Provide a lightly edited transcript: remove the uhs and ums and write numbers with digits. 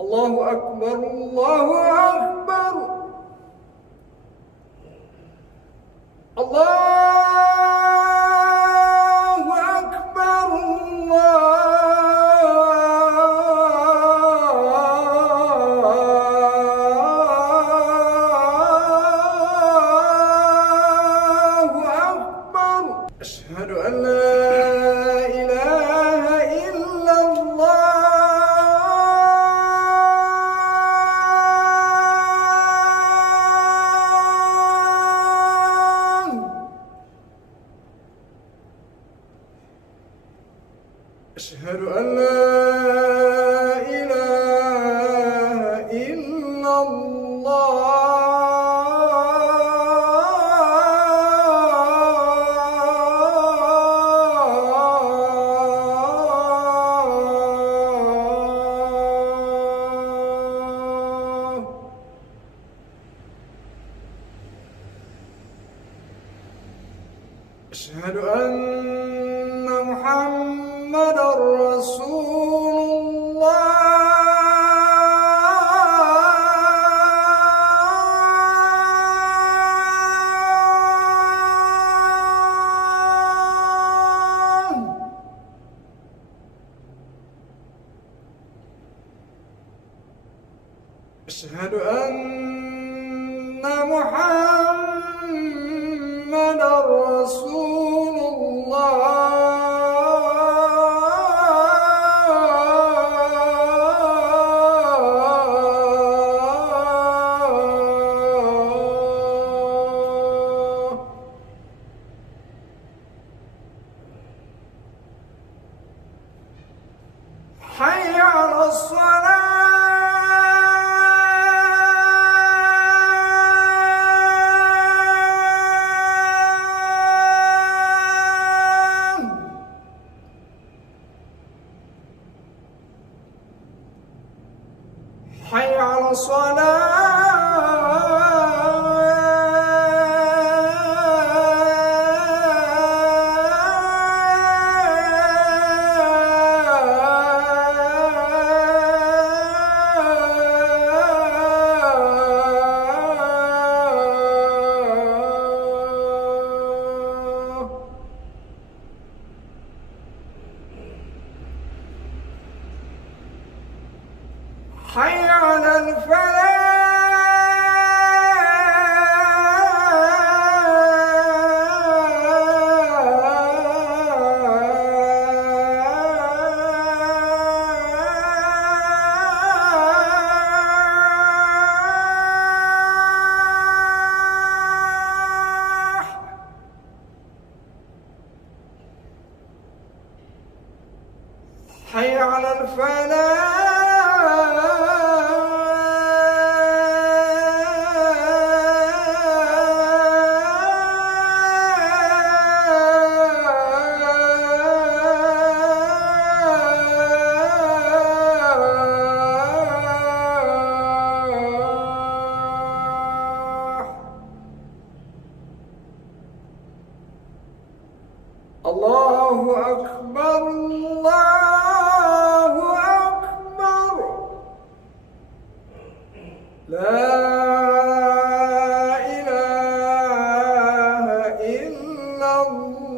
الله أكبر الله أكبر الله أكبر الله أكبر أشهد أن لا إله إلا الله أشهد أن لا إله إلا الله. أشهد أن محمدًا رسول الله. أشهد أن محمدًا رسول الله. حي على الصلاة. حي على الصلاة. حي على الفلاح. حي على الفلاح. الله أكبر الله أكبر لا إله إلا الله.